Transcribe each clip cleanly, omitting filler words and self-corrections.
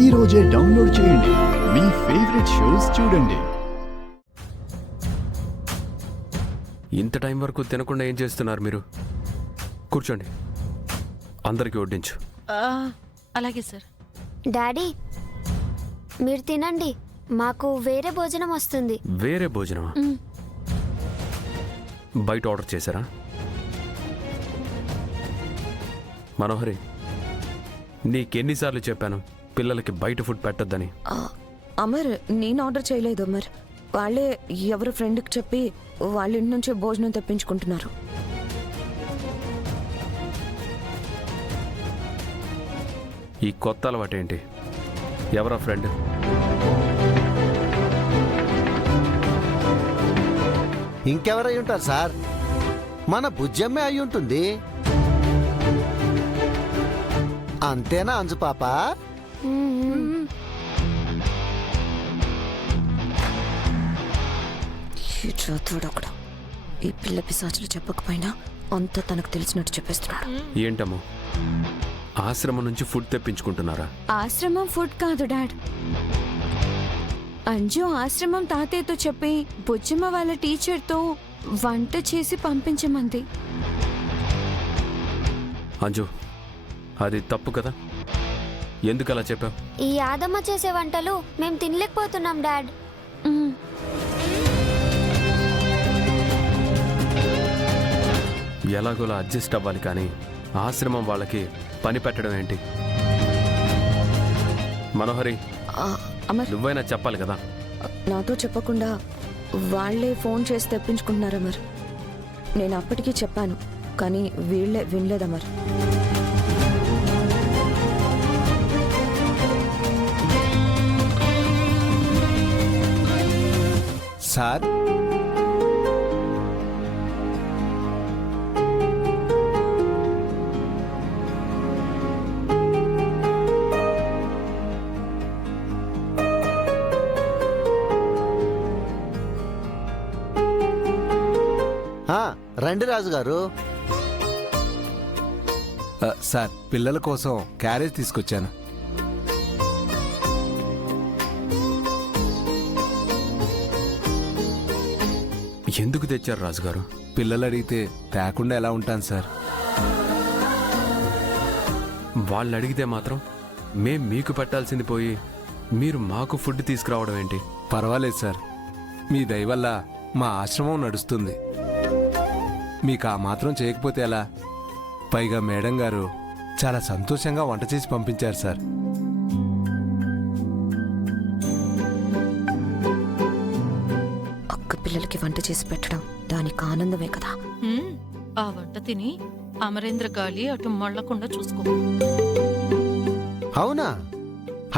ఈ రోజే డౌన్లోడ్ చేయండి. మీ ఫేవరెట్ షోస్ చూడండి. ఇంత టైం వరకు తినకుండా ఏం చేస్తున్నారు మీరు? కూర్చోండి, అందరికీ వడ్డించు. అలాగే సార్. డాడీ మీరు తినండి, మాకు వేరే భోజనం వస్తుంది. వేరే భోజనమా? బయట ఆర్డర్ చేశారా? మనోహరి, నీకెన్నిసార్లు చెప్పాను పిల్లలకి బయట ఫుడ్ పెట్టొద్దని? అమర్, నేను ఆర్డర్ చేయలేదు అమర్. వాళ్ళే ఎవరు ఫ్రెండ్కి చెప్పి వాళ్ళ ఇంటి నుంచి భోజనం తెప్పించుకుంటున్నారు. ఈ కొత్త అలవాటేంటి? ఎవరా ఫ్రెండ్? ఇంకెవరై ఉంటారు సార్? మన బుజ్జమ్మే అయి ఉంటుంది. అంతేనా అంజు పాప? చూడొకడు ఈ పిల్ల పిశాచులు చెప్పకపోయినా అంతా తనకు తెలిసినట్టు చెప్పేస్తున్నాడు. ఏంటమ్మో, ఆశ్రమం నుంచి ఫుడ్ తెప్పించుకుంటున్నారా? ఆశ్రమం ఫుడ్ కాదు డాడ్. అంజు ఆశ్రమం తాతయ్యతో చెప్పి బుజ్జమ్మ వాళ్ళ టీచర్తో వంట చేసి పంపించమంది. అంజు, అది తప్పు కదా? ఎందుకు అలా చెప్పావు? ఈ యాదమ్మ చేసే వంటలు మేము తినలేకపోతున్నాం డాడ్. ఎలాగోలా అడ్జస్ట్ అవ్వాలి, కానీ ఆశ్రమం వాళ్ళకి పని పెట్టడం ఏంటి? మనోహరి, అమర్, నువ్వైనా చెప్పాలి కదా. నాతో చెప్పకుండా వాళ్లే ఫోన్ చేసి తెప్పించుకుంటున్నారు అమర్. నేను అప్పటికీ చెప్పాను, కానీ వీళ్లే వినలేదు అమర్. సార్, రండి రాజు గారు. సార్, పిల్లల కోసం క్యారేజ్ తీసుకొచ్చాను. ఎందుకు తెచ్చారు రాజుగారు? పిల్లలు అడిగితే తేకుండా ఎలా ఉంటాను సార్? వాళ్ళు అడిగితే మాత్రం మేం మీకు పెట్టాల్సింది పోయి మీరు మాకు ఫుడ్ తీసుకురావడం ఏంటి? పర్వాలేదు సార్, మీ దయ వల్ల మా ఆశ్రమం నడుస్తుంది. మీకు ఆ మాత్రం చేయకపోతే ఎలా? పైగా మేడం గారు చాలా సంతోషంగా వంట చేసి పంపించారు సార్. అక్క పిల్లలకి వంట చేసి పెట్టడం దానికి ఆనందమే కదా. ఆ వంట తిని అమరేంద్ర గాలి అటు మళ్ళకుండా చూసుకో. అవునా?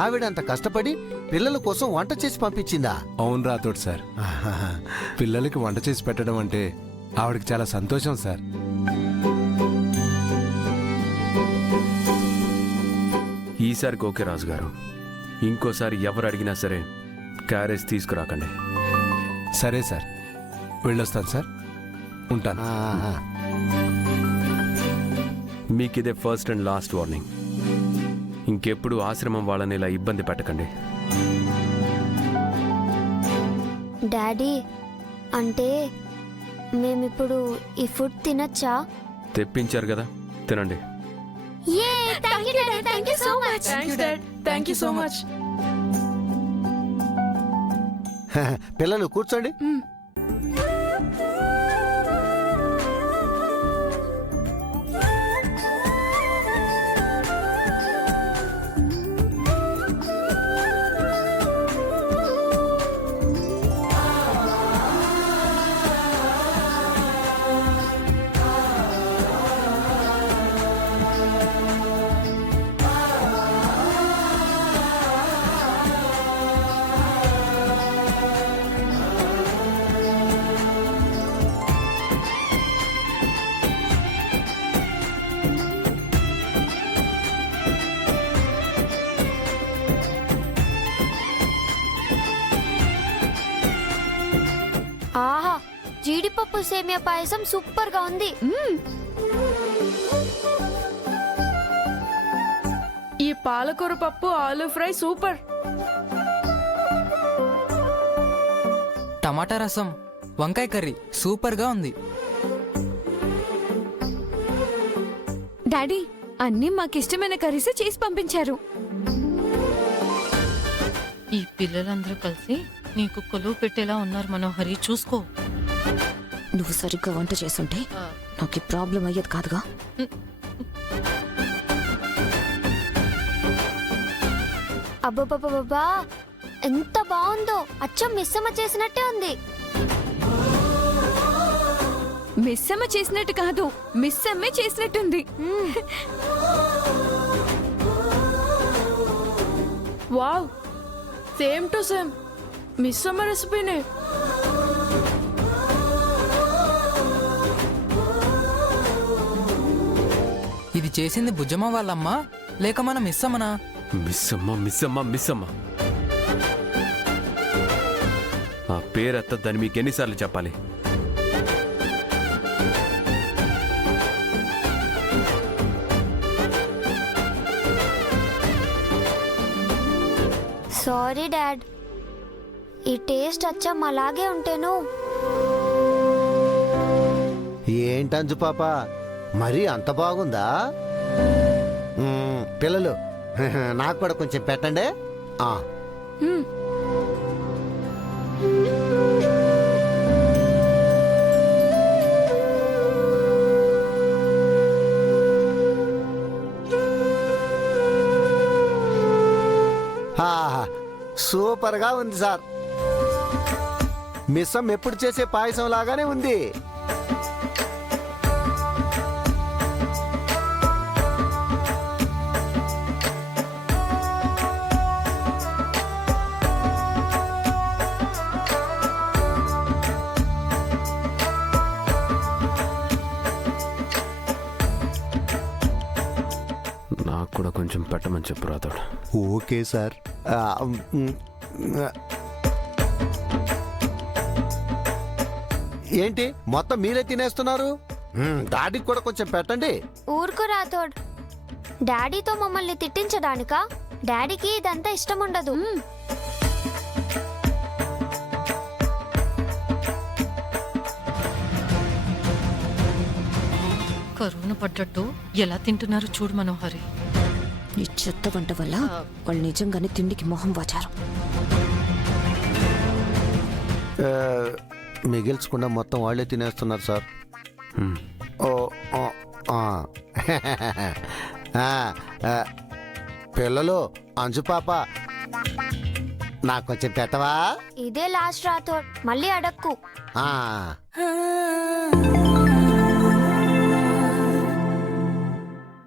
ఆవిడంత కష్టపడి పిల్లల కోసం వంట చేసి పంపించిందా? అవును రాతోడు సార్. పిల్లలకి వంట చేసి పెట్టడం అంటే ఆవిడకి చాలా సంతోషం సార్. ఈసారికి ఓకే రాజుగారు, ఇంకోసారి ఎవరు అడిగినా సరే క్యారేజ్ తీసుకురాకండి. సరే సార్, వెళ్ళొస్తాను సార్. ఉంటాను. మీకిదే ఫస్ట్ అండ్ లాస్ట్ వార్నింగ్. ఇంకెప్పుడు ఆశ్రమం వాళ్ళని ఇలా ఇబ్బంది పెట్టకండి. డాడీ, అంటే మేమిప్పుడు ఈ ఫుడ్ తినచ్చా? తెప్పించారు కదా, తినండి. పిల్లలు కూర్చోండి. ఆహా, జీడిపప్పు సేమియా పాయసం సూపర్ గా ఉంది. ఈ పాలకూర పప్పు ఆలూ ఫ్రై సూపర్. టమాటా రసం వంకాయ కర్రీ సూపర్గా ఉంది. డాడీ అన్నీ మాకిష్టమైన కర్రీస్ చేసి పంపించారు. ఈ పిల్లలందరూ కలిసి నీకు కొలువు పెట్టేలా ఉన్నారు మనోహరి, చూసుకో. నువ్వు సరిగ్గా వంట చేస్తుంటే ఆ, నాకు ఈ ప్రాబ్లం అయ్యేది కాదుగా. అబ్బబ్బబ్బబ్బా ఎంత బాగుందో, అచ్చం మిస్సమ్మ చేసినట్టే ఉంది. మిస్ అమ్మ చేసినట్టు కాదు, మిస్ అమ్మే చేసినట్టుంది. Wow, same to same miss అమ్మ రెసిపీనే. ఇది చేసింది బుజ్జమ్మ వాళ్ళమ్మా లేక మన మిస్ అమ్మనా? మిస్సమ్మ. ఆ పేరెత్తద్దని మీకు ఎన్నిసార్లు చెప్పాలి? సారీ డాడ్, ఈ టేస్ట్ అచ్చం అలాగే ఉంటేను. ఏంటంజు పాప, మరీ అంత బాగుందా? పిల్లలు నాకు కూడా కొంచెం పెట్టండి. ఆ. ఆహా, సూపర్గా ఉంది సార్. మిస్సం ఎప్పుడు చేసే పాయసం లాగానే ఉంది. నాకు కూడా కొంచెం పెట్టమని చెప్పు రాతోడు. Okay sir. ఏంటి మొత్తం మీరే తినేస్తున్నారు? డాడీకి కూడా కొంచెం పెట్టండి. ఊరుకు రాథోడ్, డాడీతో మమ్మల్ని తిట్టించడానికా? డాడీకి ఇదంతా ఇష్టం ఉండదు. కరోనా పడ్డట్టు ఎలా తింటున్నారు చూడు మనోహరి. ఈ చెత్త వంట వల్ల వాళ్ళు నిజంగానే తిండికి మొహం వాచారు. మిగిల్చకుండా మొత్తం వాళ్ళే తినేస్తున్నారు సార్. ఓ ఓ, ఆ. పిల్లలు, అంజు పాప నాకు కొంచెం పెట్టవా? ఇదే లాస్ట్ రాథోడ్, మళ్ళీ అడక్కు. ఆ.